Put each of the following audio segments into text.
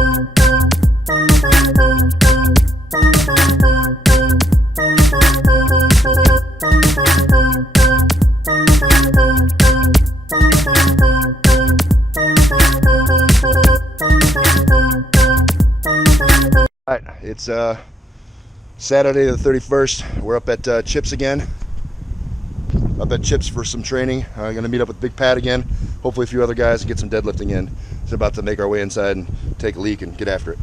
All right, it's Saturday the 31st. We're up at Chips again. Up at Chips for some training. I'm going to meet up with Big Pat again. Hopefully a few other guys and get some deadlifting in. It's about to make our way inside and take a leak and get after it.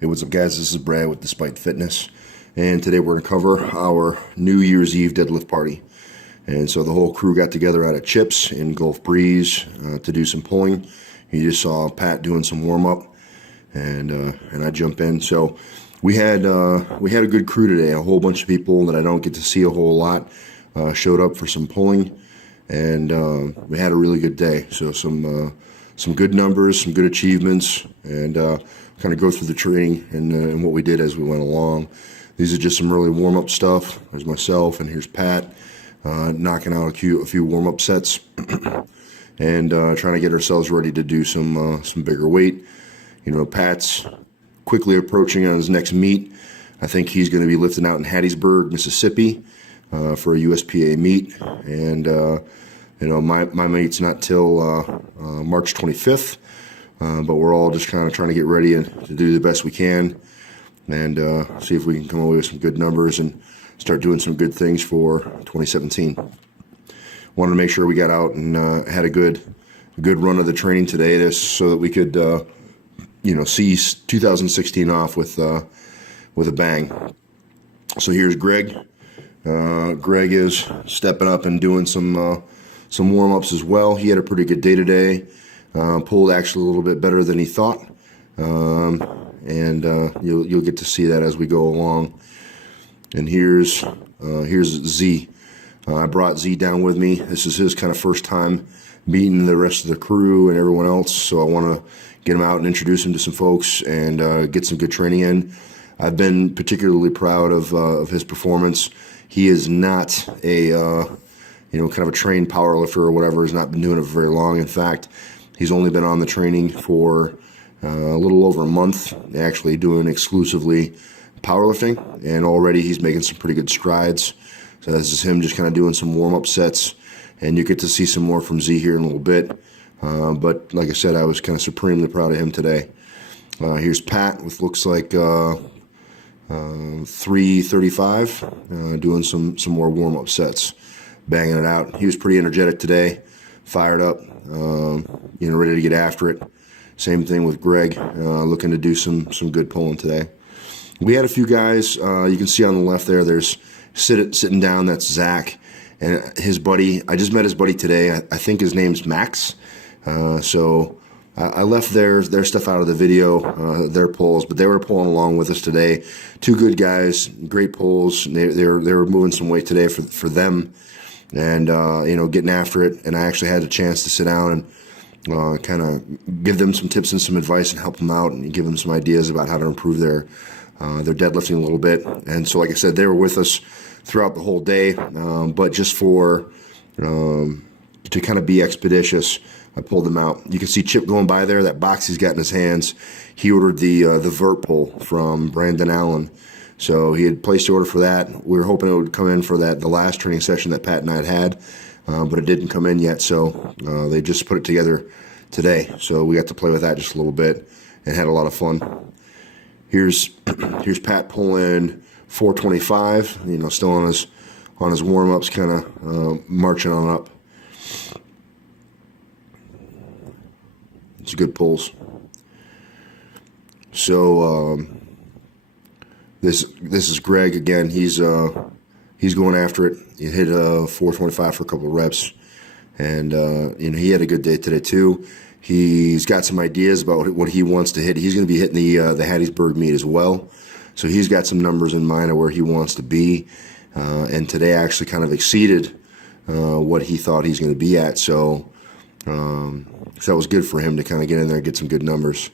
Hey, what's up guys? This is Brad with Despite Fitness. And today we're going to cover our New Year's Eve deadlift party. And so the whole crew got together out at Chips in Gulf Breeze to do some pulling. You just saw Pat doing some warm-up. And I jump in. So we had a good crew today. A whole bunch of people that I don't get to see a whole lot showed up for some pulling, and we had a really good day. So some good numbers, some good achievements, and kind of go through the training and what we did as we went along. These are just some early warm-up stuff. There's myself, and here's Pat knocking out a few warm-up sets, and trying to get ourselves ready to do some bigger weight. You know, Pat's quickly approaching on his next meet. I think he's going to be lifting out in Hattiesburg, Mississippi, for a USPA meet. And, you know, my meet's not till March 25th, but we're all just kind of trying to get ready and to do the best we can and see if we can come away with some good numbers and start doing some good things for 2017. Wanted to make sure we got out and had a good run of the training today, just so that we could you know, see 2016 off with a bang. So here's Greg. Greg is stepping up and doing some warm-ups as well. He had a pretty good day today. Pulled actually a little bit better than he thought, and you'll get to see that as we go along. And here's Z. I brought Z down with me. This is his kind of first time meeting the rest of the crew and everyone else, so I want to get him out and introduce him to some folks and get some good training in. I've been particularly proud of his performance. He is not a you know, kind of a trained power lifter or whatever. He's not been doing it for very long. In fact, he's only been on the training for a little over a month, actually doing exclusively powerlifting, and already he's making some pretty good strides. So this is him just kind of doing some warm-up sets, and you get to see some more from Z here in a little bit. But like I said, I was kind of supremely proud of him today. Here's Pat with looks like 335, doing some more warm-up sets, banging it out. He was pretty energetic today, fired up, you know, ready to get after it. Same thing with Greg, looking to do some good pulling today. We had a few guys. You can see on the left there, there's sitting down. That's Zach and his buddy. I just met his buddy today. I think his name's Max. So I left their stuff out of the video, their pulls, but they were pulling along with us today. Two good guys, great pulls. They were moving some weight today for them, and you know, getting after it. And I actually had a chance to sit down and kind of give them some tips and some advice and help them out and give them some ideas about how to improve their deadlifting a little bit. And so, like I said, they were with us throughout the whole day, but just for to kind of be expeditious, I pulled them out. You can see Chip going by there, that box he's got in his hands. He ordered the vert pull from Brandon Allen. So he had placed the order for that. We were hoping it would come in for the last training session that Pat and I had, but it didn't come in yet. So they just put it together today. So we got to play with that just a little bit and had a lot of fun. Here's Pat pulling 425, you know, still on his warm-ups, kind of marching on up. It's good pulls. So this is Greg again. He's going after it. He hit 425 for a couple of reps, and you know, he had a good day today too. He's got some ideas about what he wants to hit. He's going to be hitting the Hattiesburg meet as well, so he's got some numbers in mind of where he wants to be. And today actually kind of exceeded what he thought he's going to be at. So that was good for him to kind of get in there and get some good numbers.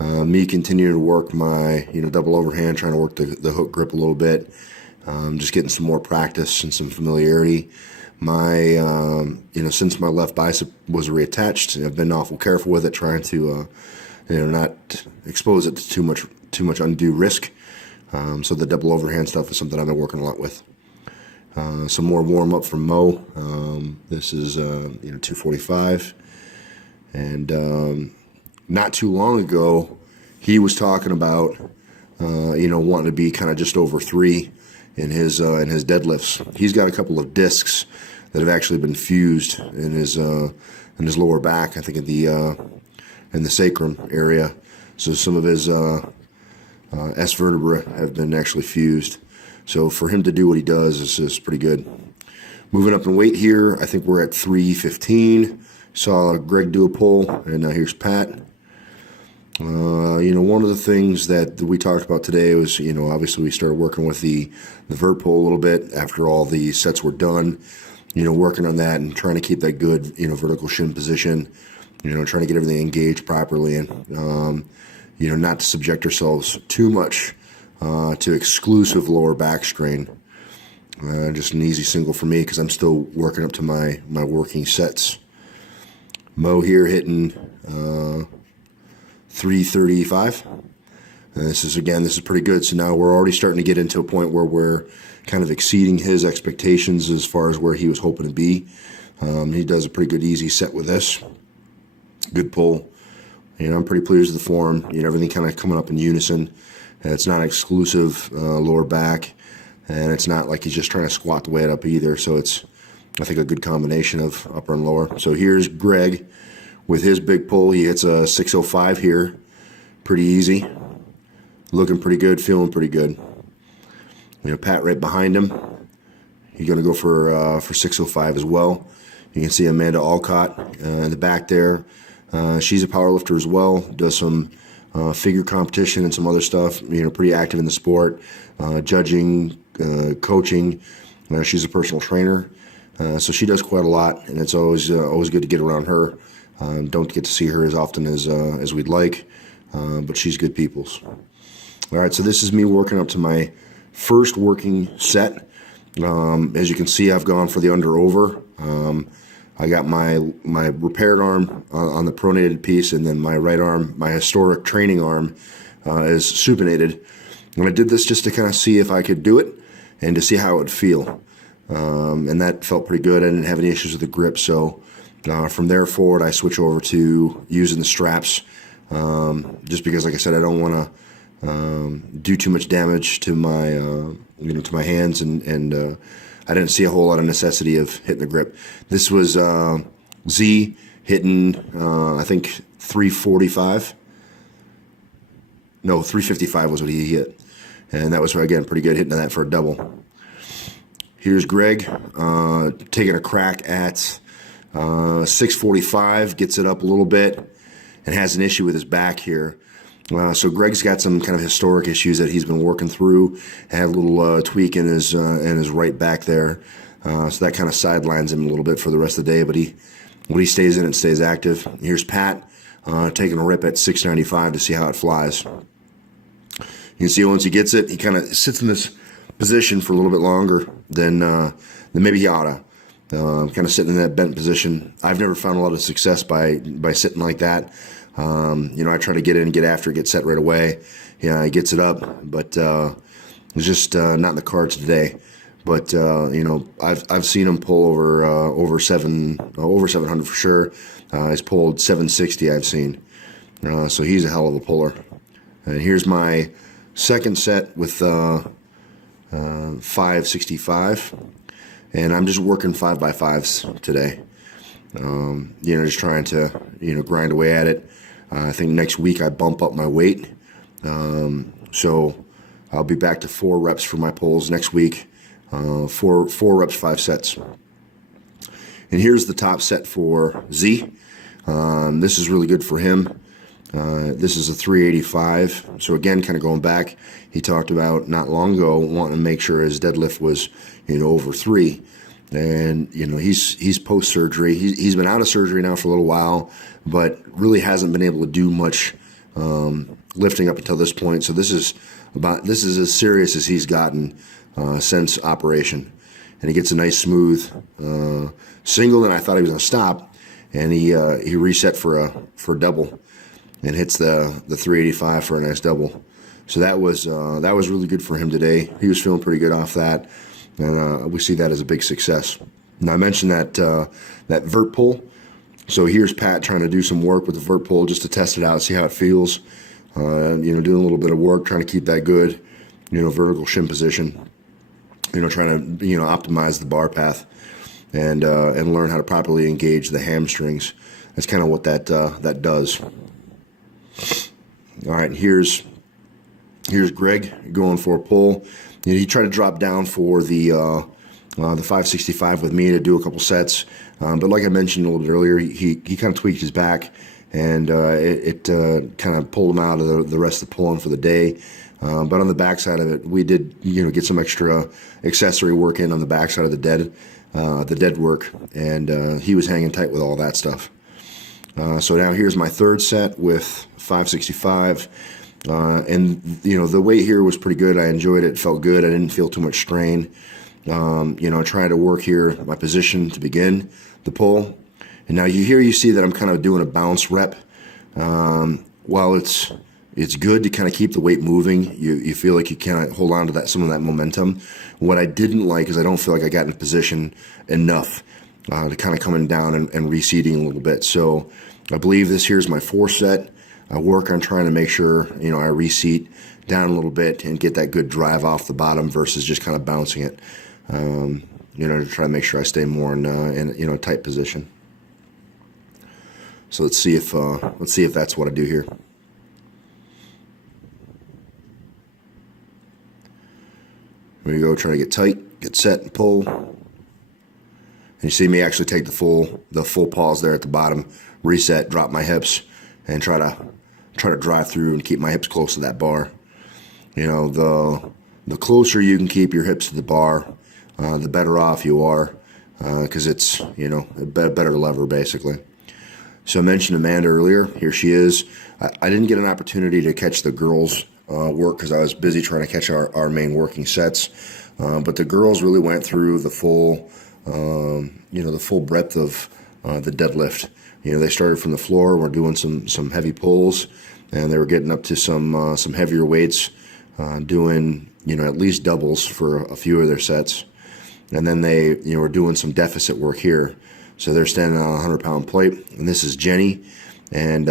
Me continuing to work my double overhand, trying to work the hook grip a little bit, just getting some more practice and some familiarity. My, since my left bicep was reattached, I've been awful careful with it, trying to, not expose it to too much undue risk. So the double overhand stuff is something I've been working a lot with. Some more warm up from Mo. This is 245, and not too long ago, he was talking about wanting to be kind of just over 3 in his deadlifts. He's got a couple of discs that have actually been fused in his lower back. I think in the sacrum area. So some of his S vertebrae have been actually fused. So for him to do what he does is pretty good. Moving up in weight here, I think we're at 315. Saw Greg do a pull, and now here's Pat. One of the things that we talked about today was, obviously we started working with the vert pull a little bit after all the sets were done, working on that and trying to keep that good, vertical shin position, trying to get everything engaged properly and, not to subject ourselves too much to exclusive lower back strain. Just an easy single for me because I'm still working up to my working sets. Mo here hitting 335. And this is pretty good. So now we're already starting to get into a point where we're kind of exceeding his expectations as far as where he was hoping to be. He does a pretty good easy set with this. Good pull. I'm pretty pleased with the form. Everything kind of coming up in unison. It's not exclusive lower back, and it's not like he's just trying to squat the weight up either. So it's, I think, a good combination of upper and lower. So here's Greg with his big pull. He hits a 605 here. Pretty easy. Looking pretty good, feeling pretty good. Pat right behind him. He's going to go for 605 as well. You can see Amanda Alcott in the back there. She's a powerlifter as well. Does some figure competition and some other stuff. Pretty active in the sport, judging, coaching. She's a personal trainer, so she does quite a lot, and it's always good to get around her. Don't get to see her as often as we'd like, but she's good people's. All right, so this is me working up to my first working set. As you can see, I've gone for the under-over. I got my repaired arm on the pronated piece, and then my right arm, my historic training arm, is supinated. And I did this just to kind of see if I could do it and to see how it would feel. And that felt pretty good. I didn't have any issues with the grip. So from there forward, I switch over to using the straps, just because, like I said, I don't want to do too much damage to my to my hands, and I didn't see a whole lot of necessity of hitting the grip. This was Z hitting, I think, 345. No, 355 was what he hit. And that was, again, pretty good, hitting that for a double. Here's Greg taking a crack at 645, gets it up a little bit, and has an issue with his back here. So Greg's got some kind of historic issues that he's been working through. Had a little tweak in his right back there, so that kind of sidelines him a little bit for the rest of the day. But when he stays in it, stays active. Here's Pat taking a rip at 695 to see how it flies. You can see once he gets it, he kind of sits in this position for a little bit longer than maybe he oughta. Kind of sitting in that bent position. I've never found a lot of success by sitting like that. I try to get in, get after, get set right away. Yeah, he gets it up, but it's just not in the cards today. But I've seen him pull over 700 for sure. He's pulled 760. I've seen, so he's a hell of a puller. And here's my second set with 565, and I'm just working 5x5s today. Just trying to grind away at it. I think next week I bump up my weight, so I'll be back to 4 reps for my pulls next week. 4 reps, 5 sets. And here's the top set for Z. This is really good for him. This is a 385. So again, kind of going back, he talked about not long ago wanting to make sure his deadlift was over 3. And he's post surgery. He's been out of surgery now for a little while, but really hasn't been able to do much lifting up until this point. So this is as serious as he's gotten since operation. and he gets a nice smooth single, and I thought he was going to stop, and he reset for a double and hits the 385 for a nice double. So that was really good for him today. He was feeling pretty good off that, and we see that as a big success. Now I mentioned that vert pull. So here's Pat trying to do some work with the vert pull just to test it out, see how it feels. Doing a little bit of work, trying to keep that good, vertical shin position. Trying to optimize the bar path and learn how to properly engage the hamstrings. That's kind of what that does. All right, here's Greg going for a pull. He tried to drop down for the 565 with me to do a couple sets, but like I mentioned a little bit earlier, he kind of tweaked his back, and it kind of pulled him out of the rest of the pulling for the day. But on the backside of it, we did get some extra accessory work in on the backside of the dead work, and he was hanging tight with all that stuff. So now here's my third set with 565. And the weight here was pretty good. I enjoyed it. Felt good. I didn't feel too much strain. Trying to work here my position to begin the pull. And now you see that I'm kind of doing a bounce rep. While it's good to kind of keep the weight moving, you feel like you kind of hold on to some of that momentum. What I didn't like is I don't feel like I got in position enough to kind of coming down and reseating a little bit. So I believe here's my fourth set. I work on trying to make sure, I reseat down a little bit and get that good drive off the bottom versus just kind of bouncing it, to try to make sure I stay more in a tight position. So let's see if that's what I do here. Here we go, trying to get tight, get set and pull. And you see me actually take the full pause there at the bottom, reset, drop my hips, and try to drive through and keep my hips close to that bar. The closer you can keep your hips to the bar, the better off you are, because it's a better lever basically. So I mentioned Amanda earlier. Here she is. I didn't get an opportunity to catch the girls' work because I was busy trying to catch our main working sets. But the girls really went through the full breadth of the deadlift. They started from the floor. We're doing some heavy pulls, and they were getting up to some heavier weights, doing at least doubles for a few of their sets, and then they were doing some deficit work here. So they're standing on a 100-pound plate, and this is Jenny, and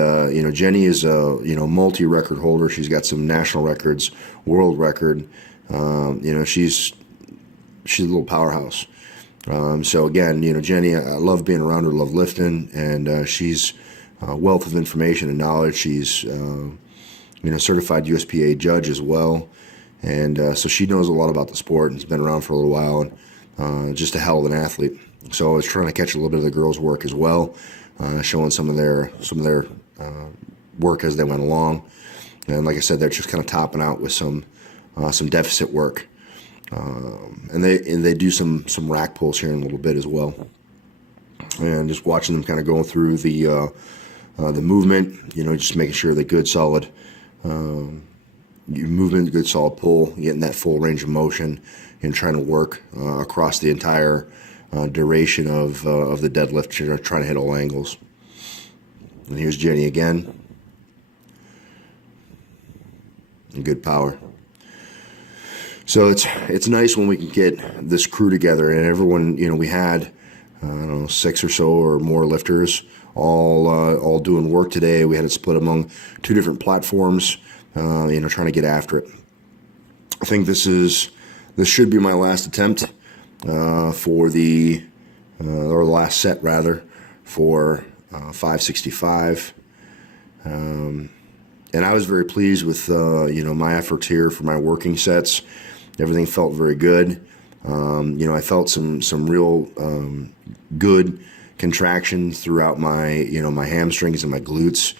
Jenny is a multi-record holder. She's got some national records, world record. She's a little powerhouse. So again, Jenny, I love being around her, love lifting, and she's a wealth of information and knowledge. She's, certified USPA judge as well. And so she knows a lot about the sport and has been around for a little while, and just a hell of an athlete. So I was trying to catch a little bit of the girls' work as well, showing some of their work as they went along. And like I said, they're just kind of topping out with some deficit work. And they do some rack pulls here in a little bit as well, and just watching them kind of going through the movement, just making sure they're good solid movement, good solid pull, getting that full range of motion, and trying to work across the entire duration of the deadlift, trying to hit all angles. And here's Jenny again, and good power. So it's nice when we can get this crew together, and everyone, we had, 6 or so or more lifters all doing work today. We had it split among 2 different platforms, trying to get after it. I think this should be my last attempt for the last set rather, for 565. And I was very pleased with my efforts here for my working sets. Everything felt very good. I felt some real good contractions throughout my my hamstrings and my glutes,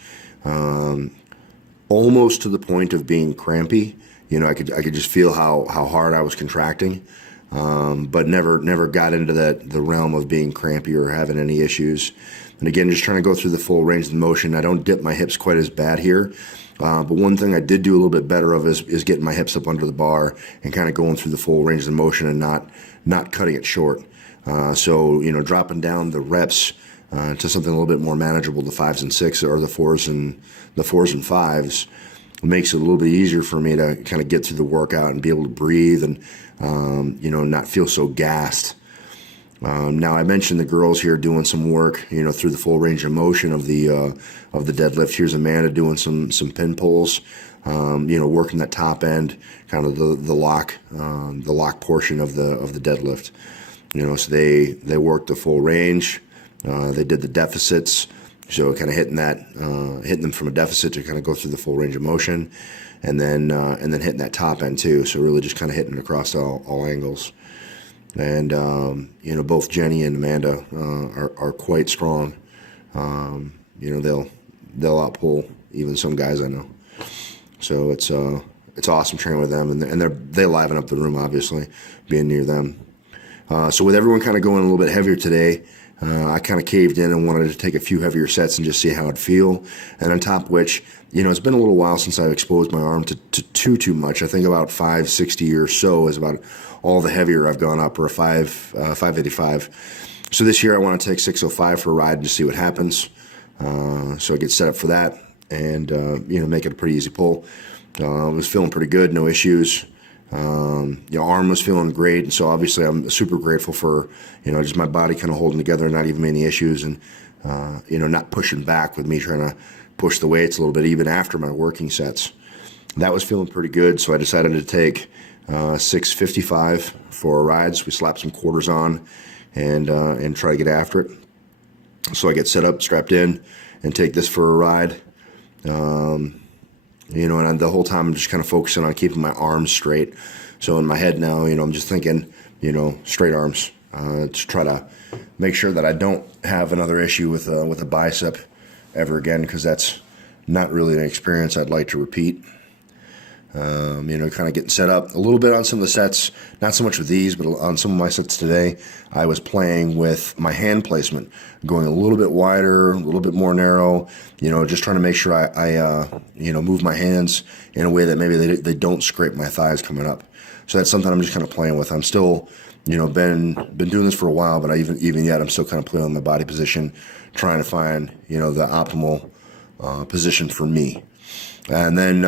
almost to the point of being crampy. I could just feel how hard I was contracting, but never got into the realm of being crampy or having any issues. And again, just trying to go through the full range of motion. I don't dip my hips quite as bad here. But one thing I did do a little bit better of is getting my hips up under the bar and kind of going through the full range of motion and not cutting it short. So, you know, dropping down the reps to something a little bit more manageable, the 5s and 6s or the 4s and 5s, makes it a little bit easier for me to kind of get through the workout and be able to breathe and, you know, not feel so gassed. Now I mentioned the girls here doing some work, you know, through the full range of motion of the deadlift. Here's Amanda doing some pin pulls, you know, working that top end, kind of the lock portion of the deadlift. You know, so they worked the full range. They did the deficits, so kind of hitting them from a deficit to kind of go through the full range of motion, and then hitting that top end too. So really just kind of hitting it across all angles. And you know, both Jenny and Amanda are quite strong. You know, they'll outpull even some guys I know. So it's awesome training with them, and they liven up the room, obviously, being near them. So with everyone kind of going a little bit heavier today, I kind of caved in and wanted to take a few heavier sets and just see how it'd feel. And on top of which, you know, it's been a little while since I've exposed my arm to too much. I think about 560 or so is about all the heavier I've gone up, or a 585. So this year I want to take 605 for a ride and just see what happens. So I get set up for that and, you know, make it a pretty easy pull. I was feeling pretty good, no issues. You know, arm was feeling great, and so obviously I'm super grateful for, you know, just my body kind of holding together, not even any issues, and you know, not pushing back with me trying to push the weights a little bit even after my working sets. That was feeling pretty good, so I decided to take 655 for a ride. So we slapped some quarters on and try to get after it. So I get set up, strapped in, and take this for a ride. You know, and the whole time I'm just kind of focusing on keeping my arms straight. So in my head now, you know, I'm just thinking, you know, straight arms, to try to make sure that I don't have another issue with a bicep ever again, because that's not really an experience I'd like to repeat. You know, kind of getting set up a little bit on some of the sets, not so much with these, but on some of my sets today, I was playing with my hand placement, going a little bit wider, a little bit more narrow, you know, just trying to make sure I you know, move my hands in a way that maybe they don't scrape my thighs coming up. So that's something I'm just kind of playing with. I'm still, you know, been doing this for a while, but even yet, I'm still kind of playing with my body position, trying to find, you know, the optimal position for me. And then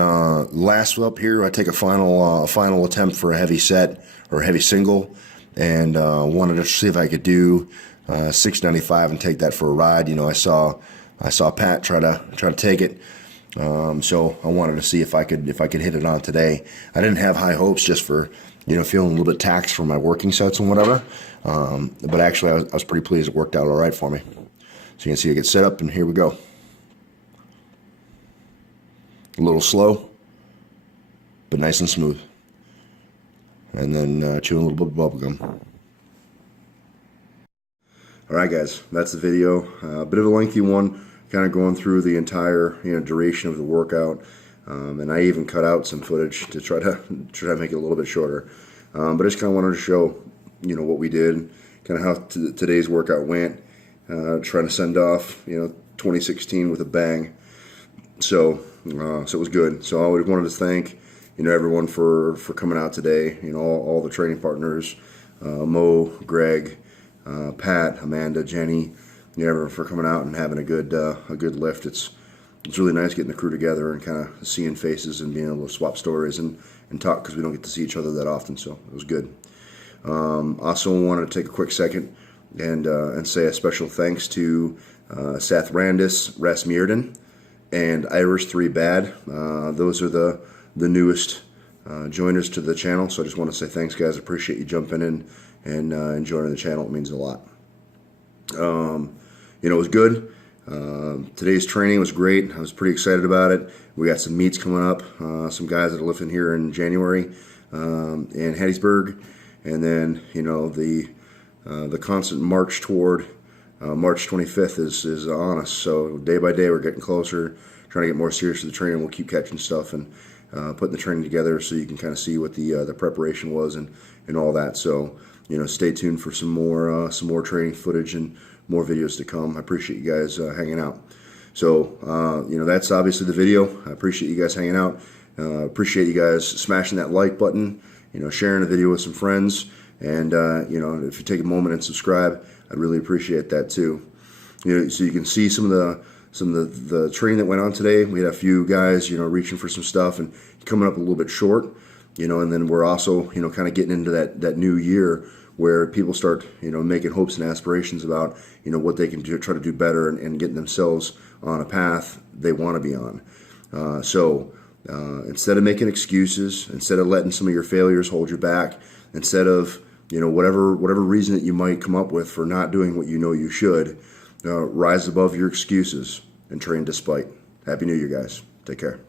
last up here, I take a final attempt for a heavy set or a heavy single, and wanted to see if I could do 695 and take that for a ride. You know, I saw Pat try to take it, so I wanted to see if I could hit it on today. I didn't have high hopes, just for, you know, feeling a little bit taxed from my working sets and whatever. But actually, I was pretty pleased. It worked out all right for me. So you can see I get set up, and here we go. A little slow, but nice and smooth. And then chewing a little bit of bubble gum. All right, guys, that's the video. A bit of a lengthy one, kind of going through the entire, you know, duration of the workout. And I even cut out some footage to try to make it a little bit shorter. But I just kind of wanted to show, you know, what we did, kind of how today's workout went. Trying to send off, you know, 2016 with a bang. So it was good. So I wanted to thank, you know, everyone for coming out today. You know, all the training partners, Mo, Greg, Pat, Amanda, Jenny, you know, everyone for coming out and having a good lift. It's really nice getting the crew together and kind of seeing faces and being able to swap stories and talk, because we don't get to see each other that often. So it was good. Also wanted to take a quick second and say a special thanks to Seth Randis, Ras Meerden, and Irish 3 Bad. Those are the newest joiners to the channel, so I just want to say thanks, guys. Appreciate you jumping in and joining the channel. It means a lot. You know, it was good. Today's training was great. I was pretty excited about it. We got some meets coming up, some guys that are lifting here in January in Hattiesburg, and then, you know, the constant march toward March 25th is on us. So day by day we're getting closer, trying to get more serious with the training. We'll keep catching stuff and putting the training together so you can kind of see what the preparation was and all that. So, stay tuned for some more training footage and more videos to come. I appreciate you guys hanging out. So, that's obviously the video. I appreciate you guys hanging out. Appreciate you guys smashing that like button, sharing the video with some friends. And, if you take a moment and subscribe, I'd really appreciate that too. So you can see some of the training that went on today. We had a few guys, reaching for some stuff and coming up a little bit short, and then we're also, kind of getting into that new year where people start, making hopes and aspirations about, what they can do, try to do better and getting themselves on a path they want to be on. So instead of making excuses, instead of letting some of your failures hold you back, instead of, whatever reason that you might come up with for not doing what you should, rise above your excuses and train despite. Happy New Year, guys. Take care.